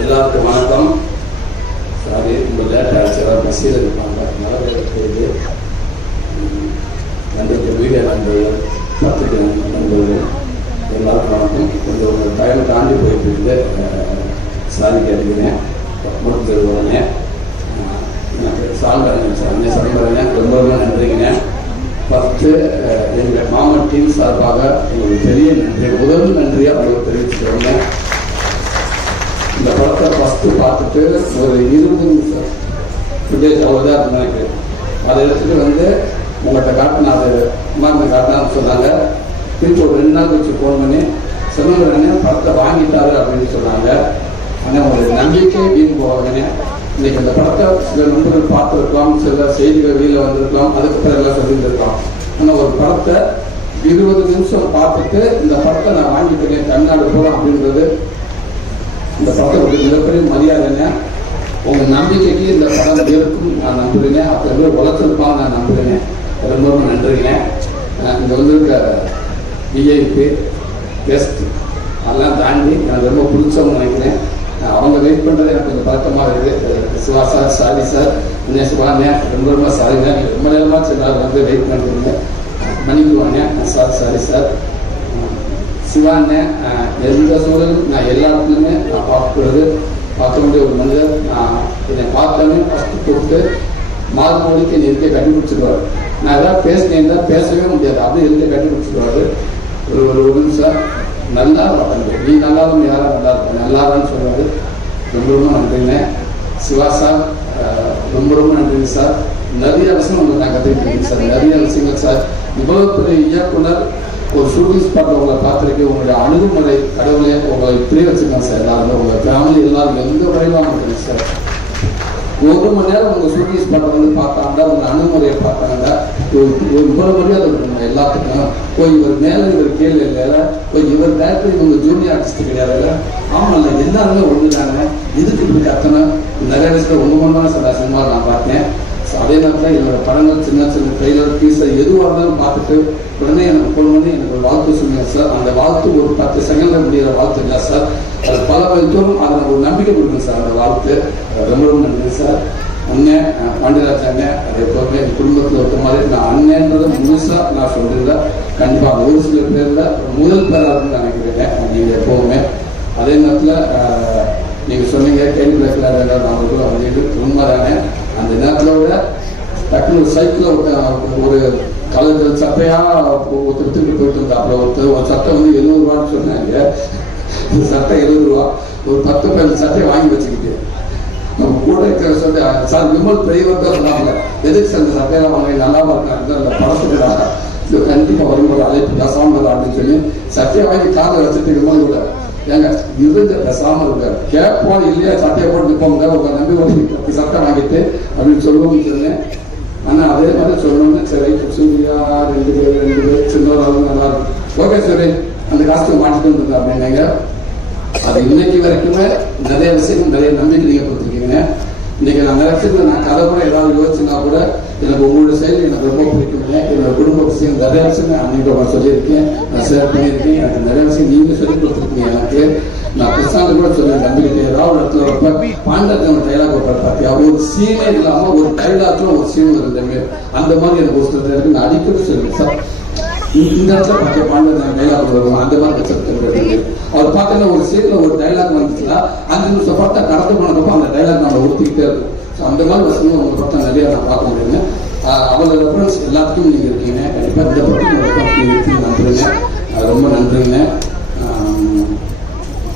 எல்லாருக்கும் வணக்கம். சாரி, ரொம்ப லேட் ஆச்சு. பஸ்ஸில் இருப்பாங்க, மழை பெய்யுது. நண்பர்கள், வீடியோ நண்பர்கள், பத்திரிகை நண்பர்கள் எல்லாருக்கும் வணக்கம். கொஞ்சம் உங்கள் டைம் தாண்டி போயிட்டு இருக்குது. சாரி கேட்டுக்கிறேன், முடிஞ்சது உடனே. எனக்கு சால்வரங்க ரொம்ப ரொம்ப நன்றிங்க. ஃபஸ்ட்டு எங்கள் மாமன் டீம் சார்பாக எங்களுக்கு பெரிய நன்றி, முதல் நன்றியாக அவங்களுக்கு தெரிவிச்சுக்கிறோங்க. இந்த படத்தை ஃபஸ்ட்டு பார்த்துட்டு ஒரு 20 நிமிஷம் ஃபுட்டேஜ் அவ்வளோதான் இருக்கு எனக்கு. அதை எடுத்துகிட்டு வந்து உங்கள்கிட்ட காட்டினா, அது அம்மா காட்டினான்னு சொன்னாங்க. திருப்பி ஒரு 2 நாள் கழிச்சு ஃபோன் பண்ணி சொன்னவங்க படத்தை வாங்கிட்டாரு அப்படின்னு சொன்னாங்க. ஆனால் உங்களுக்கு நம்பிக்கை வீண் போவாங்கன்னு. இன்னைக்கு இந்த படத்தை சில நண்பர்கள் பார்த்துருக்கலாம், சில செய்திகள் வெளியில் வந்திருக்கலாம், அதுக்கு பிறகு எல்லாம் சொல்லியிருந்திருக்கலாம். ஆனால் ஒரு படத்தை 20 நிமிஷம் பார்த்துட்டு இந்த படத்தை நான் வாங்கிட்டேன் தமிழ்நாடு போகிறோம் அப்படின்றது இந்த படத்தை மிகப்பெரிய மரியாதைங்க. உங்கள் நம்பிக்கைக்கு இந்த படம் இருக்கும் நான் நம்புறீங்க. அப்போ உழைச்சிருப்பாங்க நான் நம்புறேங்க. ரொம்ப ரொம்ப நன்றிங்க. இங்கே வந்திருக்க விஐபி கெஸ்ட் அதெல்லாம் தாண்டி எனக்கு ரொம்ப பிடிச்சவங்க நினைக்கிறேன். அவங்க வெயிட் பண்ணுறது எனக்கு கொஞ்சம் பழக்கமாக இருக்குது. சிவா சார், சாரி சார், இன்னும் சிவாங்க ரொம்ப ரொம்ப சாரிங்க. ரொம்ப நேரமாக சில வந்து வெயிட் பண்ணுறீங்க, மன்னிக்குவாங்க சார். Sorry sir. சிவாங்க எந்த சூழலும் நான் எல்லாத்துலேயுமே நான் பார்க்க வேண்டிய ஒரு மனிதர். நான் என்னை பார்த்தோன்னே ஃபஸ்ட்டு கூப்பிட்டு மார்மொழிக்கு என்னை இருக்க கண்டுபிடிச்சிடுவார். நான் எதாவது பேசினேன் தான் பேசவே முடியாது, அப்படியே இருக்க கண்டுபிடிச்சிடுவார். ஒரு நிமிஷம் நல்லா தம்பி, நீ நல்லாவும் யாரும் நல்லா இருப்பேன், நல்லாதான்னு சொல்லுவார். ரொம்ப ரொம்ப நன்றிங்க. சிவா சார் ரொம்ப ரொம்ப நன்றிங்க சார். நிறைய விஷயம் உங்களுக்கு நான் கற்றுக்கிட்டேன் சார், நிறைய விஷயங்கள் சார். இவ்வளோ பெரிய இயக்குனர் ஒரு ஷூட்டிங் ஸ்பாட்டில் உங்களை பார்த்துருக்கு. உங்களுடைய அணுகுமுறை கடவுளே உங்களை இப்படியே வச்சுருக்கேன் சார். எல்லாருமே உங்கள் ஃபேமிலி எல்லாரும் எந்த வரையிலும் இருக்குங்க சார். 1 மணி நேரம் உங்கள் ஷூட்டிங் ஸ்பாட்டை வந்து பார்த்தாங்க, உங்கள் அணுகுமுறையை பார்த்தாங்க. இவ்வளவு மரியாதை இருக்கணும் எல்லாத்துக்கும். போய் இவர் மேலே இவர் கீழே இல்லை, போய் இவர் டேரக்டர் இவங்க ஜூனியர் ஆர்டிஸ்ட் கிடையாது. ஆமாம் இல்லை, எல்லாருமே ஒன்றுதாங்க. இதுக்கு இப்படி கத்தனை நிறைய விஷயத்தில் 1 மணி நேரம் சில சினிமா நான் பார்த்தேன். அதே நேரத்தில் என்னோட படங்கள் சின்ன சின்ன ட்ரெய்லர் டீசர் எதுவாக இருந்தாலும் பார்த்துட்டு உடனே எனக்கு ஃபோன் பண்ணி எனக்கு ஒரு வாழ்த்து சொன்னீங்க சார். அந்த வாழ்த்து ஒரு 10 செகண்டில் முடிகிற வாழ்த்து இல்லை சார். அது பல வயதோறும் அதை ஒரு நம்பிக்கை கொடுக்குங்க சார். அந்த வாழ்த்து ரொம்ப ரொம்ப நன்றி சார். அண்ணன் பாண்டியராஜ் அண்ணன் அது எப்போவுமே என் குடும்பத்தில் ஒருத்த மாதிரி நான் அண்ணன்றதை முழுசாக நான் சொல்கிறேன். கண்டிப்பாக ஒரு சில பேரில் முதல் பேராக இருக்குன்னு நினைக்கிறேன் நீங்கள் எப்போவுமே. அதே நேரத்தில் நீங்கள் சொன்னீங்க கேள்வி பேசலாத நம்மளுக்கு வந்து உண்மைதானே. அந்த நேரத்தில் விட டக்குனு ஒரு சைக்கிளில் ஒரு கலர் சட்டையாக ஒருத்தர் போயிட்டு இருந்தா. அப்புறம் ஒரு சட்டை வந்து 70 ரூபான்னு சொன்னாங்க. ஒரு சட்டை 70 ரூபா. ஒரு 10 பேர் சட்டையை வாங்கி வச்சுக்கிட்டு நம்ம கூட இருக்கிற சொல்லி சார் விமல் பெரியவர் தான் சொன்னாங்க, எதுக்கு சார் இந்த சட்டையெல்லாம் வாங்க நல்லாவா இருக்காங்க அந்த படத்துக்குடா இது கண்டிப்பாக வரும்போது அழைப்பு பேசாமல் அப்படின்னு சொல்லி சட்டையை வாங்கி காலை வச்சுட்டு விமல் கூட ஏங்க இருந்த பேசாமல் இருக்காரு. கேட்போம் இல்லையா, சட்டையை போட்டு போங்க உங்கள் நம்பி ஒரு சட்டை வாங்கிட்டு அப்படின்னு சொல்லுவோம்னு சொன்னேன். ஆனால் அதே மாதிரி சொல்லணும்னு சரி சூர்யா 2 பேர் சின்னவராலும் நல்லா இருக்கும். ஓகே சரி, அந்த காஸ்டியூம் மாட்டிட்டு இருந்தது அப்படின்னாங்க. அது இன்னைக்கு வரைக்குமே நிறைய விஷயங்கள் நிறைய நம்பிக்கை நீங்கள் கொடுத்துருக்கீங்க. இன்னைக்கு நான் நிறைய விஷயத்தில் நான் கதை கூட ஏதாவது யோசிச்சுனா கூட எனக்கு உங்களோட செயல் எனக்கு ரொம்ப பிடிக்குங்க. என்னோட குடும்ப விஷயம் நிறைய விஷயம் அன்னைக்கு சொல்லியிருக்கேன், நான் ஷேர் பண்ணியிருக்கேன். எனக்கு நிறைய விஷயம் நீங்கள் சொல்லி கொடுத்துருக்கீங்க. எனக்கு நான் கிருஷ்ணாந்து கூட சொல்ல நம்பிக்கை ஏதாவது இடத்துல வரப்ப பாண்டவன் டைலாக் வைப்பார் பார்த்தியா, ஒரு சீனே இல்லாமல் ஒரு டைலாக்ல ஒரு சீன் இருந்தேங்க. அந்த மாதிரி எனக்கு ஒரு சில இருக்கு. நான் அடிக்கடி சொல்லுவேன் சார் இந்த இடத்துல பார்க்க பாண்டவன் டைலாக் வரும் அந்த மாதிரி வச்சிருக்கேன். அவர் பார்த்தீங்கன்னா ஒரு சீன்ல ஒரு டைலாக் வந்துச்சுன்னா 5 நிமிஷம் பார்த்தா கடந்து போனதுக்கப்புறம் அந்த டைலாக் நம்ம ஒருத்திக்கிட்டே இருக்கும். ஸோ அந்த மாதிரி வசதியும் உங்கள் படம் நிறைய நான் பார்க்க முடியுங்க. அவங்களோட ரெஃபரன்ஸ் எல்லாத்துக்கும் நீங்கள் இருக்கீங்க. கண்டிப்பாக இந்த படத்துக்கு நீங்கள் இருக்குன்னு நம்புறீங்க. ரொம்ப நன்றிங்க.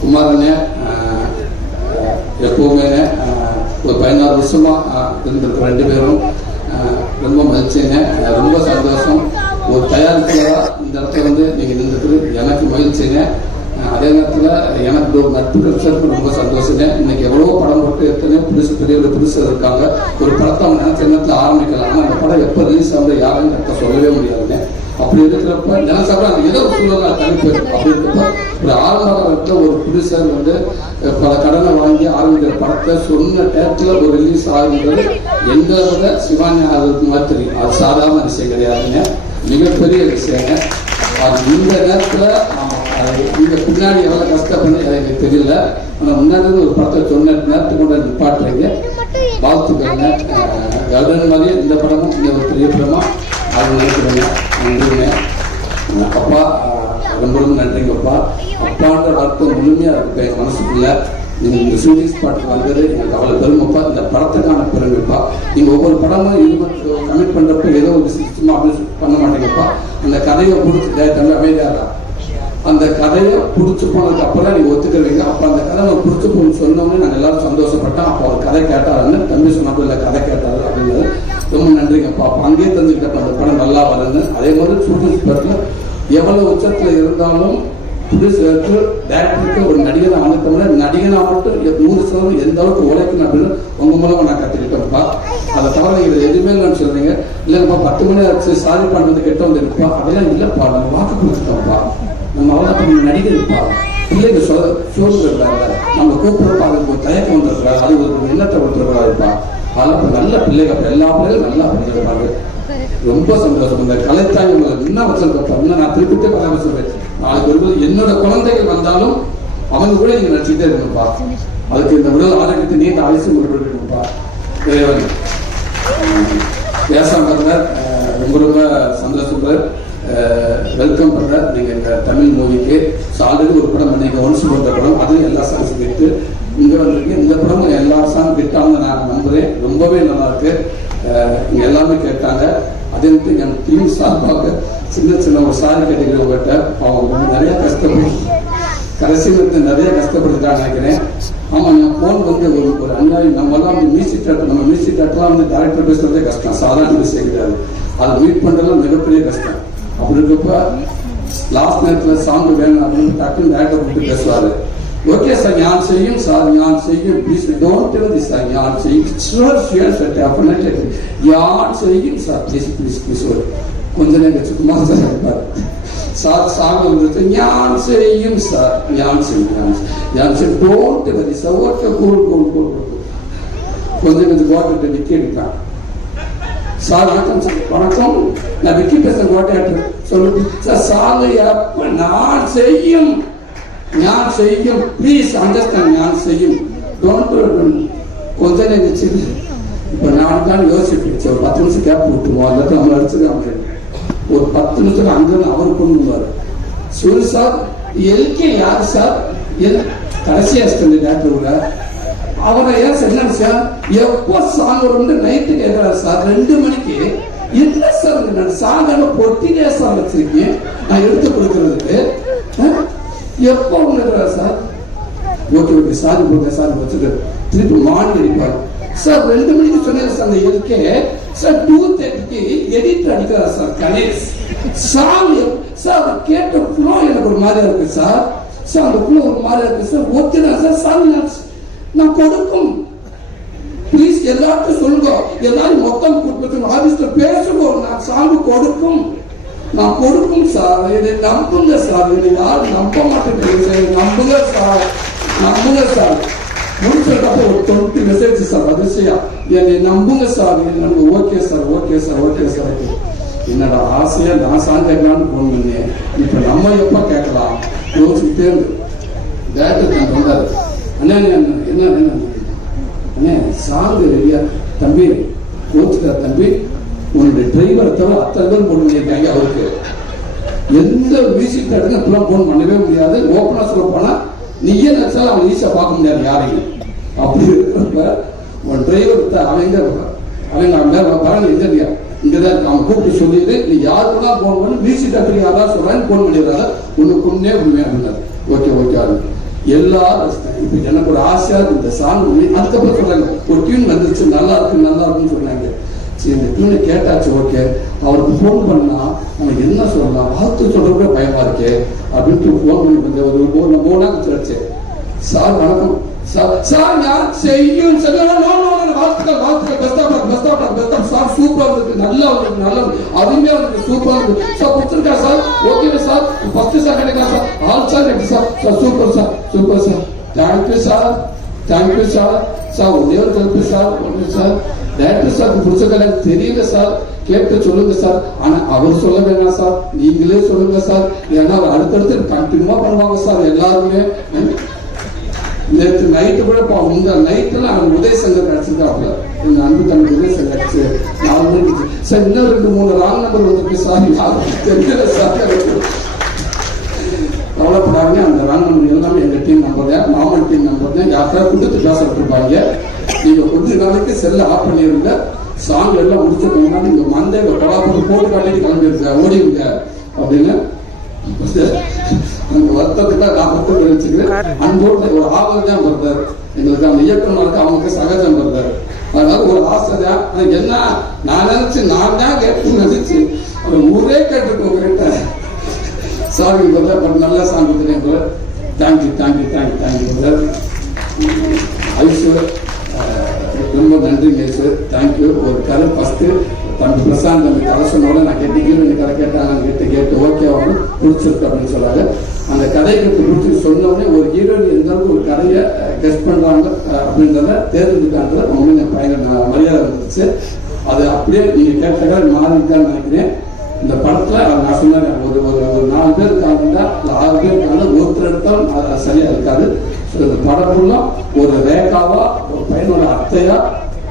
குமாரண்ணே எப்போவுமே ஒரு 16 வருஷமாக இருந்திருக்க 2 பேரும் ரொம்ப மகிழ்ச்சிங்க. ரொம்ப சந்தோஷம். ஒரு தயாரிப்பாளராக இந்த இடத்துல வந்து நீங்கள் இருந்துக்கிறது எனக்கு மகிழ்ச்சிங்க. அதே நேரத்தில் எனக்கு ஒரு நட்பு கிடைச்சதுக்கு ரொம்ப சந்தோஷங்க. இன்னைக்கு எவ்வளோ படம் போட்டு எத்தனையோ புதுசு இருக்காங்க. ஒரு படத்தை அவங்க நினைச்ச நேரத்தில் ஆரம்பிக்கலாம். ஆனால் அந்த படம் எப்போ ரிலீஸ் ஆகுது யாரும் கரெக்டாக சொல்லவே முடியாதுங்க. அப்படி இருக்கிறப்ப நினைச்சாப்ப அந்த ஏதோ சூழல் தனிப்பு அப்படி இருக்கிறப்ப ஒரு ஆரம்பத்தில் ஒரு ப்ரொடியூசர் வந்து பல கடனை வாங்கி ஆரம்பிக்கிற படத்தை சொன்ன டேரக்டில் ஒரு ரிலீஸ் ஆகுங்கிறது எங்களை விட சிவானி ஆகிறதுக்கு மாதிரி தெரியும். அது சாதாரண விஷயம் கிடையாதுங்க, மிகப்பெரிய விஷயங்க. அது இந்த நேரத்தில் நம்ம நீங்க பின்னாடி எவ்வளவு கஷ்டப்பட்டு எனக்கு தெரியல. ஆனால் முன்னாடி ஒரு படத்தை சொன்ன நேரத்துக்கு கொண்டு நிப்பாட்டுறீங்க, வாழ்த்துக்கங்க. கருடன் மாதிரியே இந்த படமும் இந்த ஒரு பெரிய படமா அது நினைக்கிறேங்க. நன்றிங்க அப்பா, ரொம்ப ரொம்ப நன்றிங்கப்பா. அப்பான்ற வார்த்தை முழுமையா இருக்கு என் மனசுக்குள்ள. நீங்க இந்த ஷூட்டிங் ஸ்பாட்டுக்கு வந்தது எனக்கு அவ்வளவு பெருமைப்பா. இந்த படத்துக்கான பெருமைப்பா. நீங்க ஒவ்வொரு படமும் கமிட் பண்றப்ப ஏதோ ஒரு சும்மா அப்படி பண்ண மாட்டீங்கப்பா. அந்த கதையை பிடிச்சி தம்பி அமைதியாரா, அந்த கதையை பிடிச்சி போனதுக்கு அப்புறம் நீங்க ஒத்துக்கிறீங்க. அப்ப அந்த கதை எனக்கு பிடிச்சி போன்னு சொன்னோம்னு நாங்கள் எல்லாரும் சந்தோஷப்பட்டோம். அப்போ அவர் கதை கேட்டாருன்னு தம்பி சொன்னப்போ இல்லை கதை கேட்டாரு அப்படிங்கிறது ரொம்ப நன்றிங்கப்பா. அப்போ அங்கேயே தெரிஞ்சுக்கிட்டப்ப அந்த படம் நல்லா வருது. அதே மாதிரி ஷூட்டிங் ஸ்பாட்ல எவ்வளவு உச்சத்துல இருந்தாலும் ப்ரொடியூசருக்கு டேரக்டருக்கு ஒரு நடிகனை அமைத்தோம்னா நடிகனா மட்டும் 100% எந்த அளவுக்கு உழைக்கணும் அப்படின்னு உங்க மூலமா நான் கத்துக்கிட்டேன்ப்பா. அதை தவிர நீங்க எதுவுமே இல்லைன்னு சொல்றீங்க. இல்லைங்கப்பா 10 மணி ஆச்சு சாரி பண்ணுறது கெட்ட வந்து இருப்பா, அதெல்லாம் இல்லப்பா. நம்ம வாக்கு கொடுத்துட்டோம்ப்பா. நம்ம அவ்வளோ நடிகர் இருப்பா. பிள்ளைங்க சொல்லுறாங்க நம்ம கூப்பிடுறப்பா அதுக்கு தயக்கம் வந்துருக்காரு, அது ஒரு எண்ணத்தை கொடுத்துருக்காருப்பா. அதெல்லாம் நல்ல பிள்ளைங்க, எல்லா பிள்ளைகளும் நல்லா பண்ணியிருப்பாங்க. ரொம்ப சந்தோஷம். இந்த கலைத்தாய் உங்களை இன்னும் வச்சிருக்கப்பா. இன்னும் நான் திருப்பிட்டே பண்ண சொல்றேன். நாளைக்கு வரும்போது என்னோட குழந்தைகள் வந்தாலும் அவங்க கூட நீங்க நடிச்சுட்டே இருக்கணும்ப்பா. அதுக்கு இந்த உடல் ஆரோக்கியத்தை நீண்ட ஆயுசு கொடுக்கணும்ப்பா. இறைவன் பேசாம இருந்தார். ரொம்ப ரொம்ப சந்தோஷம். வெல்கம் பண்றார் நீங்க இந்த தமிழ் மூவிக்கு. ஆல்ரெடி ஒரு படம் பண்ணீங்க, ஒன்ஸ் போன்ற படம், அதுவும் எல்லா சாங்ஸும் கேட்டு இங்க வந்திருக்கீங்க. இந்த படம் எல்லா சாங் கேட்டாலும் நான் நம்புறேன். ரொம்பவே நல்லா இருக்கு. இங்க எல்லாமே கேட்டாங்க. அதே மாதிரி என் டீம் சார்பாக சின்ன சின்ன ஒரு சாரி கேட்டீங்க உங்கள்கிட்ட. அவங்க நிறைய கஷ்டப்படும், கடைசியில் நிறைய கஷ்டப்பட்டுட்டாங்க நினைக்கிறேன். ஆமா, என் போன் வந்து ஒரு அநியாயம். நம்ம எல்லாம் வந்து மியூசிக் டேரக்டர், நம்ம மியூசிக் டேரக்டர்லாம் வந்து டேரக்டர் பேசுறதே கஷ்டம், சாதாரண விஷயம் கிடையாது. அதை மீட் பண்றதுலாம் மிகப்பெரிய கஷ்டம். அப்படி இருக்கப்ப லாஸ்ட் நேரத்தில் சாங் வேணும் அப்படின்னு டக்குன்னு டேரக்டர் கூப்பிட்டு பேசுவாரு. ஓகே சார், ஞான் செய்யும் சார், ஞான் செய்யும், please don't tell the sir, ஞான் செய்யும் ஷுவர் ஷுவர் சார் டெஃபினெட்லி ஞான் செய்யும் சார், ப்ளீஸ் ப்ளீஸ் ப்ளீஸ். கொஞ்ச நேரம் சும்மா சார் இருப்பார். சார் சாங் வந்துட்டு ஞான் செய்யும் சார், ஞான் செய்யும், ஞான் செய்யும் don't tell the sir. Okay cool cool cool. கொஞ்சம் கோட்டை நிக்க எடுக்கலாம். சார் வணக்கம் சார். வணக்கம், நான் விக்கி பேசுறேன் கோட்டையாட்டு. சொல்லுங்க சார். சாங் எப்ப நான் செய்யும், ஞான் செய்யும், ப்ளீஸ் அண்டர்ஸ்டாண்ட், ஞான் செய்யும் டோன்ட். கொஞ்ச நேரம் இப்போ நான் தான் யோசிச்சு ஒரு 10 நிமிஷம் கேப் விட்டுருவோம். எல்லாத்தையும் அவங்க அடிச்சுக்காம ஒரு 10 நிமிஷத்துக்கு அங்கே அவர் கொண்டு வருவார். சொல்லு சார், எல்கே யார் சார்? கடைசி அசிஸ்டன்ட் டேரக்டர் கூட அவரை ஏன் சொன்னாங்க சார். எப்போ சாங் வந்து நைட்டு கேட்கிறாரு சார் 2 மணிக்கு. என்ன சார் நான் சாங்கான பொட்டிலே சார் வச்சிருக்கேன் நான் எடுத்து கொடுக்கறதுக்கு. எப்போ உங்க சார்? ஓகே ஓகே சாரி போங்க சார் வச்சுட்டு திருப்பி மார்னிங் அடிப்பாரு சார். 2 மணிக்கு சொன்னேன் சார். அந்த எல்கே சார் 2:30க்கு எடிட் அடிக்கிறார் சார் கணேஷ். சாங் சார் கேட்ட ஃப்ளோ எனக்கு ஒரு மாதிரியா இருக்கு சார். சார் அந்த ஃப்ளோ ஒரு மாதிரியா இருக்கு சார். ஓகே சார், சாங் நான் கொடுக்கும், ப்ளீஸ் எல்லாருக்கும் சொல்லுங்க, எல்லாரும் மொத்தம் கொடுத்து ஆபீஸ்ல பேசுங்க, நான் சாங் கொடுக்கும், நான் கொடுக்கும் சார். என்னை நம்புங்க சார். என்னை யாரும் நம்ப மாட்டேன், நம்புங்க சார், நம்புங்க சார். முடிச்சிருக்கப்போ ஒரு 20 மெசேஜ் சார். அதிசயம், என்னை நம்புங்க sir. Okay sir, okay sir, okay sir. என்னடா ஆசையா நான் சாங் கேட்கலான்னு போன் பண்ணேன். இப்ப நம்ம எப்ப கேட்கலாம் யோசிச்சுட்டே இருந்து டேரக்டர் வந்தாரு. அண்ணா என்ன அண்ணே சாங் ரெடியா தம்பி? கோச்சுக்கார் தம்பி, உன்னுடைய டிரைவரை தவிர அத்தனை பேர் போன் பண்ணியிருக்காங்க. அவருக்கு எந்த மியூசிக் டேரக்டருக்கு இப்பெல்லாம் போன் பண்ணவே முடியாது. ஓப்பனா சொல்ல போனா நீயே நினைச்சாலும் அவன் ஈஸியா பார்க்க முடியாது யாரையும். அப்படி இருக்கிறப்ப உன் டிரைவர் அவங்க பரவாயில்ல இன்ஜினியர் இங்கதான் அவன் கூப்பிட்டு சொல்லிட்டு நீ யாரு கூட போன் பண்ணி மியூசிக் டேரக்டர் யாராவது சொல்றான்னு போன் பண்ணிடுறாங்க. உனக்கு உண்மையே உண்மையா இருந்தாரு. ஓகே ஓகே எல்லாரும் இப்ப எனக்கு ஒரு ஆசையா இந்த சாங். அதுக்கப்புறம் சொல்றாங்க ஒரு டியூன் வந்துருச்சு, நல்லா இருக்கு நல்லா இருக்குன்னு சொன்னாங்க. சரி இந்த டியூனை கேட்டாச்சு, ஓகே. அவருக்கு போன் பண்ணா அவன் என்ன சொல்லலாம், வாழ்த்து சொல்றதுக்கு பயமா இருக்கே அப்படின்ட்டு போன் பண்ணி ஒரு 3 நாள் கிடைச்சு. சார் வணக்கம் சார். சார் யார் செய்யும் வாழ்த்துக்கள் வாழ்த்துக்கள், பெஸ்ட் சார், சூப்பரா இருக்கு, நல்லா இருக்கு, நல்லா அருமையா இருக்கு, சூப்பரா இருக்கு சார். பிடிச்சிருக்கா sir? Okay sir, first sir கிடைக்கா சார், ஆல் சார் எப்படி sir? Sir super sir, super sir, thank you sir, thank you sir. Sir ஒரே ஒரு ஹெல்ப் சார், ஒன்று சார் டைரக்டர் சார் பிடிச்ச கதை தெரியல சார், கேட்டு சொல்லுங்க சார். ஆனா அவர் சொல்ல வேணாம் சார், நீங்களே சொல்லுங்க சார். ஏன்னா அடுத்தடுத்து கண்டினியூவா பண்ணுவாங்க சார் எல்லாருமே. நேற்று நைட்டு கூட இந்த நைட்டுல அவன் உதயசங்கர் அடிச்சிருக்காப்ல, எங்க அன்பு தம்பி உதயசங்கர் அடிச்சு 4 மணிக்கு சார் இன்னும் 2-3 ராங் நம்பர் வந்துருக்கு சார், யாரும் தெரியல சார். கவலைப்படாங்க, அந்த ராங் நம்பர் எல்லாமே எங்க டீம் நம்பர் தான், மாமன் டீம் நம்பர் தான். யாருக்காவது கொடுத்து பேசிட்டு இருப்பாங்க. நீங்க கொஞ்ச நாளைக்கு செல்ல ஆஃப் பண்ணிருங்க. சாங் எல்லாம் முடிச்சிருக்கோம்னா நீங்க மண்டே கொலாபுரம் போட்டு காலைக்கு கிளம்பிடுங்க, ஓடிடுங்க அப்படின்னு அந்த வருத்தத்துக்கு நான் மட்டும் தெரிவிச்சுக்கிறேன். அன்போடு ஒரு ஆவல் தான் வருதார் எங்களுக்கு, அந்த இயக்குனருக்கு அவங்களுக்கு சகஜம் வருதார். அதனால ஒரு ஆசை தான். என்ன நான் நினைச்சு நான் தான் கேட்டு நினைச்சு அவர் ஊரே கேட்டுருக்கோம் உங்ககிட்ட. சாமி பிரதர் நல்லா சாமி கொடுத்துருக்கேன். Thank you thank you thank you thank you brother. Aishu ரொம்ப நன்றிங்க ஐசு, தேங்க்யூ. ஒரு கதை ஃபர்ஸ்ட் தம்பி பிரசாந்த் தம்பி கதை சொன்னோட நான் கேட்டு கதை கேட்டாங்க, கேட்டு ஓகே அவங்க பிடிச்சிருக்கு அப்படின்னு சொன்னாங்க. அந்த கதைக்கு பிடிச்சி சொன்னோடனே ஒரு ஹீரோயின் எந்த அளவுக்கு ஒரு கதையை கெஸ்ட் பண்றாங்க அப்படின்றத தேர்ந்தெடுக்கான்றத அவங்க பயங்கர மரியாதை இருந்துச்சு. அது அப்படியே நீங்க கேட்ட மாறிட்டான்னு நினைக்கிறேன். இந்த படத்துல நான் சொன்னேன், ஒரு 4 பேர் இருக்காங்கன்னா 6 பேர் இருக்காங்க, ஒருத்தர் எடுத்தாலும் சரியா இருக்காது. இந்த படம் ஃபுல்லா ஒரு ரேகாவா, ஒரு பையனோட அத்தையா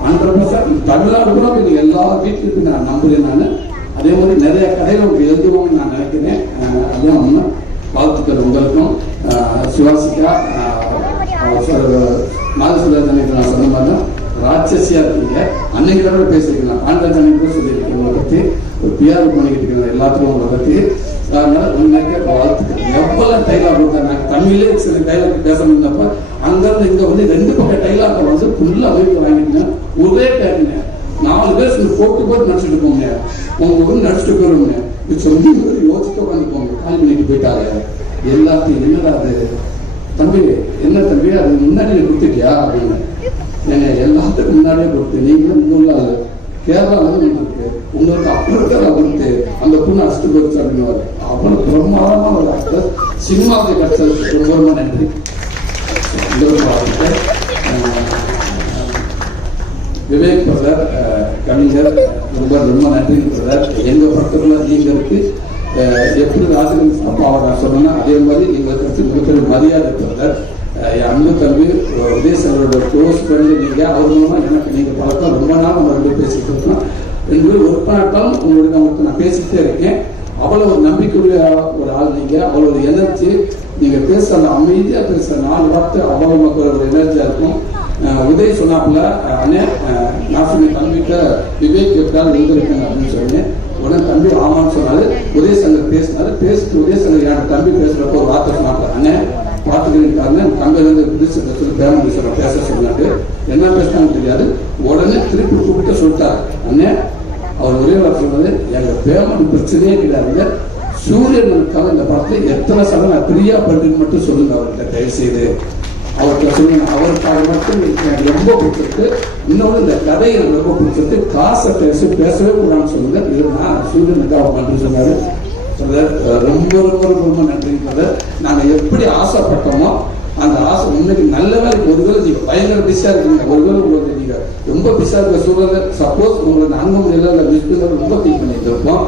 100% தமிழ்நாடு கூட நீங்க எல்லா வீட்டுக்கு நான் நம்புறேன். நான் அதே மாதிரி நிறைய கதைகள் உங்களுக்கு எழுதுவோம்னு நான் நினைக்கிறேன். அதுதான் ஒண்ணு. வாழ்த்துக்கள் உங்களுக்கும். சுவாசிக்கா நாகசுராஜனை நான் சொன்ன மாதிரி ராட்சசியா இருக்கீங்க. அன்னைக்கு கூட பேசிருக்கலாம், ஆண்டனை கூட சொல்லியிருக்கேன் உங்களை பத்தி, ஒரு பிஆர் பண்ணிக்கிட்டு இருக்கேன் எல்லாத்துக்கும் உங்களை பத்தி. அதனால உண்மைக்கு வாழ்த்துக்கள். எவ்வளவு டைலாக் கொடுத்தாங்க, தமிழ்லேயே சில டைலாக் பேசணும்னப்ப அங்கிருந்து இங்க வந்து 2 பக்கம் டைலாக் வந்து ஃபுல்லா அமைப்பு வாங்கிட்டேன். ஒரே டைம்ல 4 பேர் போட்டு நடிச்சுட்டு போங்க, உங்க நடிச்சுட்டு போயிருங்க. சொல்லி யோசிக்க உட்காந்து போங்க. கால் பண்ணிட்டு போயிட்டாங்க எல்லாத்தையும். என்னடா அது தம்பி, என்ன தம்பி அது முன்னாடி கொடுத்துட்டியா அப்படின்னு. ஏங்க எல்லாத்துக்கும் முன்னாடியே கொடுத்து, நீங்களும் முன்னுள்ள கேரளா வந்து இருக்கு, உங்களுக்கு அப்புறம் இருக்கிற கொடுத்து அந்த பொண்ணு அடிச்சுட்டு போயிடுச்சு அப்படின்னு. அவ்வளவு பிரமாதமான ஒரு ஆக்டர் சினிமாவுக்கு கிடைச்சதுக்கு ரொம்ப ரொம்ப நன்றி. விவேக் பிரதர் கவிஞர் ரொம்ப ரொம்ப நன்றி பிரதர். எங்க பக்கத்துல நீங்க இருக்கு எப்படி ராஜகன் அப்பாவை நான் சொன்னேன்னா அதே மாதிரி எங்களுக்கு மிகப்பெரிய மரியாதை பிரதர். என் அன்பு தம்பி உதயசங்கரோட க்ளோஸ் ஃப்ரெண்டு நீங்க. அவர் மூலமா எனக்கு நீங்க பழக்கம் ரொம்ப நாள் நம்ம 2 பேசிட்டு இருக்கோம். 2 பேரும் ஒர்க் பண்ணாட்டாலும் உங்களுக்கு அவங்களுக்கு நான் பேசிட்டே இருக்கேன். அவ்வளவு ஒரு நம்பிக்கையுள்ள ஒரு ஆள் நீங்க. அவ்வளவு ஒரு எனர்ஜி நீங்க பேச, அந்த அமைதியா பேச 4 வார்த்தை அவ்வளவு மக்கள் ஒரு எனர்ஜியா இருக்கும். உதய் சொன்னாப்புல, அண்ணே நான் சொன்ன தம்பிகிட்ட விவேக் எப்படியாவது இருந்திருக்கேன் அப்படின்னு சொன்னேன். உடனே தம்பி ஆமான்னு சொன்னாரு. உதயசங்கர் பேசினாரு. பேசிட்டு உதயசங்கர் என் தம்பி பேசுறப்ப ஒரு வார்த்தை சொன்னாப்புல, அண்ணே பார்த்துக்கிறேன் தம்பியிலிருந்து புதுசு பேமெண்ட் சொல்ல பேச சொன்னாரு. என்ன பேசினான்னு தெரியாது. உடனே திருப்பி கூப்பிட்டு சொல்லிட்டாரு, அண்ணே அவர் ஒரே வார்த்தை சொன்னது, எங்க பேமெண்ட் பிரச்சனையே கிடையாதுங்க, சூரியனுக்காக இந்த படத்தை எத்தனை சடம் நான் பிரியா பண்ணுன்னு மட்டும் சொல்லுங்க அவர்கிட்ட தயவு செய்து. அவர்கிட்ட சொல்லுங்க, அவருக்காக மட்டும் எனக்கு ரொம்ப பிடிச்சிருக்கு. இன்னொன்று இந்த கதை எனக்கு ரொம்ப பிடிச்சிருக்கு, காசை பேசவே கூடாதுன்னு சொல்லுங்க. இது நான் சூரியனுக்காக பண்ணுன்னு சொன்னாரு. ரொம்ப ரொம்ப ரொம்ப நன்றி பிரதர். நாங்க எப்படி ஆசைப்பட்டோமோ அந்த ஆசை இன்னைக்கு நல்ல வேலைக்கு. ஒருவேளை நீங்க பயங்கர பிஸா இருக்கீங்க, ஒருவேளை உங்களுக்கு நீங்க ரொம்ப பிஸா இருக்க சூழல சப்போஸ் உங்களுக்கு அன்பு இல்லை மிஸ் ரொம்ப ஃபீல் பண்ணிட்டு இருப்போம்.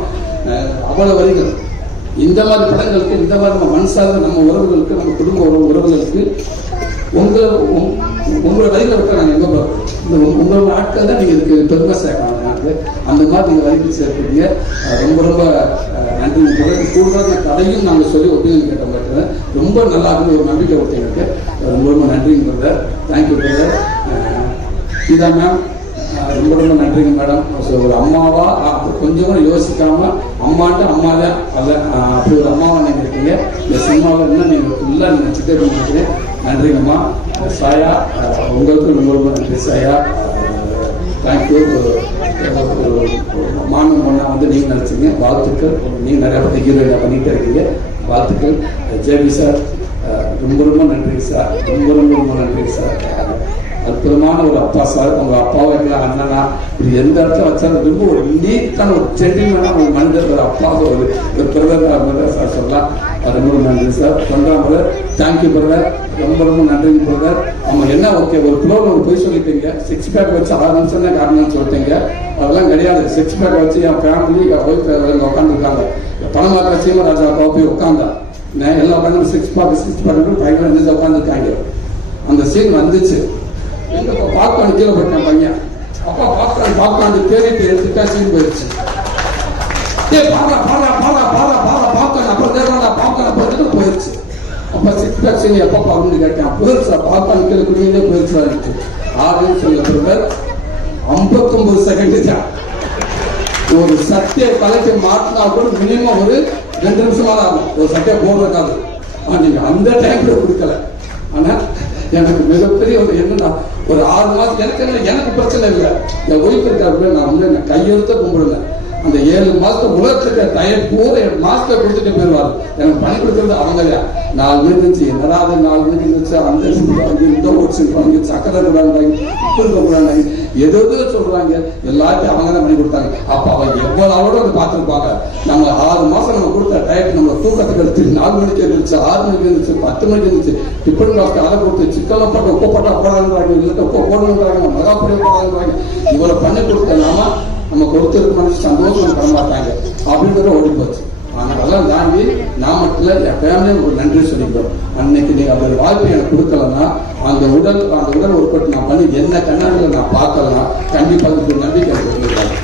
அவ்வளவு வரிகள் இந்த மாதிரி படங்களுக்கு, இந்த மாதிரி நம்ம மண் சார்ந்த நம்ம உறவுகளுக்கு, நம்ம குடும்ப உறவுகளுக்கு உங்களோட வரிகளை விட்டு நாங்கள் எங்க போறோம். உங்களோட ஆட்கள் தான் நீங்க இதுக்கு பெருமை சேர்க்கணும். அந்த மாதிரி நீங்க வரிகள் சேர்க்கக்கூடிய ரொம்ப ரொம்ப நன்றி. கூடுதலான கதையும் நாங்கள் சொல்லி ஒப்பீனியன் கேட்ட மாட்டேன். ரொம்ப நல்லா இருக்குன்னு ஒரு நம்பிக்கை ஒருத்தர் எனக்கு. ரொம்ப ரொம்ப நன்றிங்க brother. Thank you brother. Seetha ma'am ரொம்ப ரொம்ப நன்றிங்க மேடம். ஒரு அம்மாவா கொஞ்சம் கூட யோசிக்காம அம்மாட்ட அம்மாதான் அல்ல அப்படி ஒரு அம்மாவா நீங்க இருக்கீங்க. இந்த சினிமாவில் இன்னும் நீங்க ஃபுல்லா நீங்க சித்தே பண்ணிக்கிறேன். நன்றிங்கம்மா. சாயா உங்களுக்கு ரொம்ப ரொம்ப நன்றி சாயா. தேங்க்யூ. மாணவன் பொண்ணா வந்து நீங்க நினைச்சீங்க, வாழ்த்துக்கள். நீங்க நிறைய பத்தி ஹீரோயினா பண்ணிட்டு இருக்கீங்க, வாழ்த்துக்கள். ஜேபி சார் ரொம்ப ரொம்ப நன்றி சார். ரொம்ப ரொம்ப ரொம்ப நன்றி சார். அற்புதமான ஒரு அப்பா சார். உங்க அப்பாவை அண்ணனா இப்படி எந்த இடத்துல வச்சாலும் ரொம்ப ஒரு நீட்டான ஒரு சென்டிமெண்டான ஒரு மனிதர், ஒரு அப்பா, ஒரு பிரதமர் சார் சொல்லலாம். ரொம்ப நன்றி சார். பண்றான் பிரதர், தேங்க்யூ பிரதர், ரொம்ப ரொம்ப நன்றி பிரதர். நம்ம என்ன ஓகே ஒரு ஃப்ளோவில் ஒரு போய் சொல்லிட்டீங்க, 6 பேக் வச்சு 6 நிமிஷம் தான் காரணம்னு சொல்லிட்டீங்க. அதெல்லாம் கிடையாது. 6 பேக் வச்சு என் ஃபேமிலி என் ஒய்ஃப் இங்கே உட்காந்துருக்காங்க. பணமாக்கா சீமராஜா அப்பா போய் உட்காந்தா நான் எல்லா உட்காந்து 6 பேக் பயங்கரம் எழுந்து உட்காந்துருக்காங்க. அந்த சீன் வந்துச்சு. எங்க பாப்கார்ன் கீழே போயிட்டேன் பையன். அப்பா பாப்கார்ன் தேடிட்டு எடுத்துட்டா சீன் போயிடுச்சு. பாப்கார்ன் போயிடுச்சு. அப்ப 6 பேக் சீன் எப்ப பாக்கணும்னு கேட்டேன். போயிடுச்சா பாப்கார்ன் கீழே குடியிலே போயிடுச்சா ஆகுன்னு சொல்ல பிறகு 59 செகண்ட் தான். ஒரு சட்டையை தலைக்கு மாட்டினா கூட மினிமம் ஒரு 2 நிமிஷமா ஆகும் ஒரு சட்டையை போடுறதுக்காக. நீங்க அந்த டைம்ல கொடுக்கல. ஆனா எனக்கு மிகப்பெரிய ஒரு என்னன்னா ஒரு 6 மாசம் எனக்கு பிரச்சனை இல்லை. என் ஒய்ஃப் இருக்காரு, நான் வந்து என்ன கையெழுத்த கும்பிடுங்க. அந்த 7 மாசத்துக்கு உலகத்துக்கு டயர் பூரா 7 மாசத்தை கொடுத்துட்டு போயிடுவாரு. எனக்கு பண்ணி கொடுக்கறது அவங்க 4 மணிக்கு இருந்துச்சு. என்னடா 4 மணிக்கு இருந்துச்சு. அந்த இந்த ஓடிச்சுருப்பாங்க, சக்கரை கூடாங்க, உப்பு இருக்க கூடாங்க, ஏதோ சொல்றாங்க. எல்லாத்தையும் அவங்க தான் பண்ணி கொடுத்தாங்க. அப்ப அவங்க எவ்வளவோட வந்து பார்த்துருப்பாங்க. நம்ம 6 மாசம் நம்ம கொடுத்த டயட் நம்ம தூக்கத்துக்கு எடுத்து 4 மணிக்கு இருந்துச்சு, 6 மணிக்கு இருந்துச்சு, 10 மணிக்கு இருந்துச்சு. டிஃபன் பாக்ஸ் அதை கொடுத்து சிக்கனை போட்டு உப்பு போட்டா போடாதுன்றாங்க, இல்லை உப்பு போடணுன்றாங்க, மிளகாப்பொடி போடாதுன்றாங்க. இவ்வளவு பண்ணி கொடுத்த நம்ம கொடுத்துருக்கு மனுஷன் சந்தோஷம் பண்ண மாட்டாங்க அப்படின்றத ஓடி போச்சு. ஆனால் அதெல்லாம் தாண்டி நான் மட்டும் என் ஃபேமிலியும் ஒரு நன்றி சொல்லிக்கிறோம். அன்னைக்கு நீங்க அப்படி வாய்ப்பு எனக்கு கொடுக்கலன்னா அந்த உடல் உருப்பட்டு நான் பண்ணி என்ன கண்ணாடியில் நான் பார்க்கலாம். கண்டிப்பாக நம்பிக்கை எனக்கு கொடுக்குறாங்க.